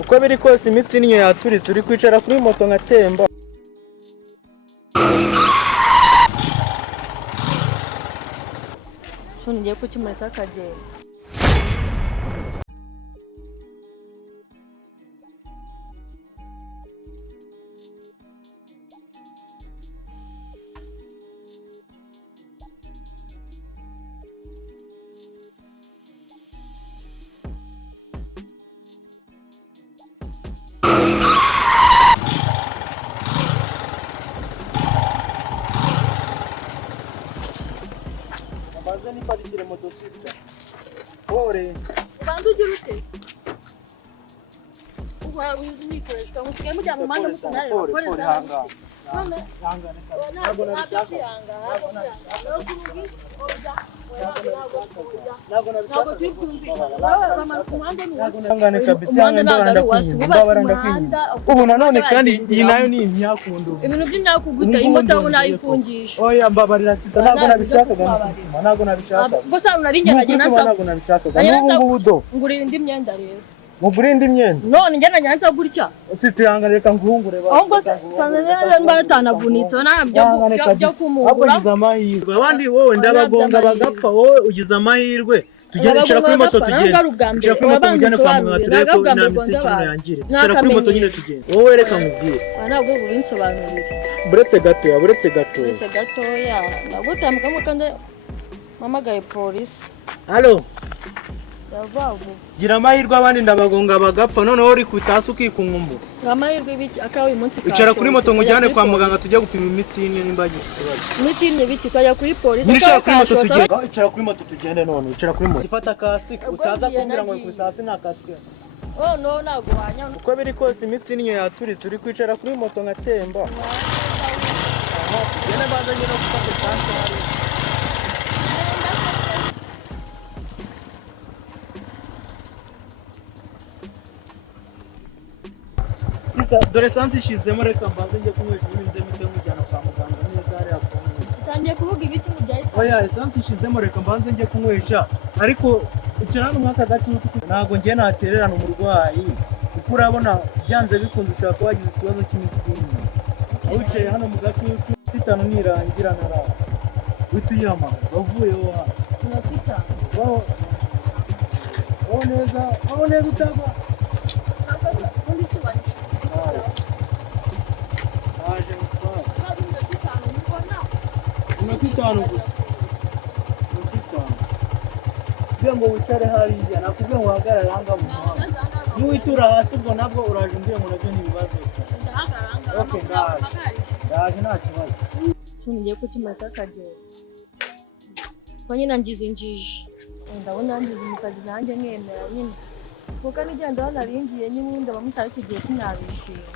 uko biri kose imitsi niyo yaturitse uri kwicara kuri moto ngatemba shoni ngiye kukimuretsa akagenda Bazani parikire moto sister. Ore. Bantu jirute. Uwa wizikoreshwa musigaye mujya mu manda mukunare bakoreza hanga. Hanga ubu nanone kandi iyi nayo ni imyakundo ibintu by'imyakuguta imoto ubona ifungisha oya mbabarira sita ntabwo nabishakaga ntabwo nabishakaga gusa unarinjye nansa ntabwo nabishakaga n'ubudo ngurira indi myenda rero mugura indi myenda none njye nanyanza gutya sita yanga reka nguhungure ba ahubwo Tanzania mba tanavunitse nabyo kumugura ugize amahirwe abandi wowe ndabagonga bagapfa wowe ugize amahirwe tugende icara kuri moto tugende icara kuri moto mujyane kwa muganga turebe ko inamitsi ikintu yangiritse icara kuri moto nyine tugende wowe reka nkubwire ntabwo burinsobanurira buretse gatoya ndagutamukamo kandi mamagaye polisi halo yavavu gira amahirwe abandi ndabagonga bagapfa noneho uri kwitasa ukikunkumbu amahirwe biki akawe umunsi ka icara kuri moto mujyane kwa muganga tujye gupima imitsi y'ine nimbagize ikibazo imitsi y'ine biki kajya kuri polisi icara kuri moto tugende none icara kuri moto ifata kasi utaza kumbwira ngo kwitasa nta kasike oh no naguhanya uko biri kose imitsi niyo yaturitse uri kwicara kuri moto ngatemba yene bazanye no gufata sanse Sister, dore sansi ishizemo reka mbanze njye kunywesha ibintu nze mujyana kwa muganga neza ari akomeye. Utangiye kuvuga ibiti mu bya Isa. Oya, sansi ishizemo reka mbanze njye kunywesha. Ariko icyana mwaka gacucu ntago ngiye natererana umurwayi. Kuko urabona byanze bikunze ushaka kuba wagize ikibazo cy'imiti. Wicaye hano mu gacucu fitano nirangira nara. Wituyama bavuye ho hano. Tunafita. Waho neza utaba. Unakitano gusa. Ngo wicare hariya nakubwiye ngo uhagarare hanga mu niwitura hasi ubwo nabwo uraje umbwiye ngo nabyo nibibazo okay ndaje nta kibazo ngiye kukimaza akagenda ko nyine ngize injiji ndabona ngize umusazi nanjye mwemera nyine kuko nigenda hano aringiye nyine ndabamutari kigiye sinabishima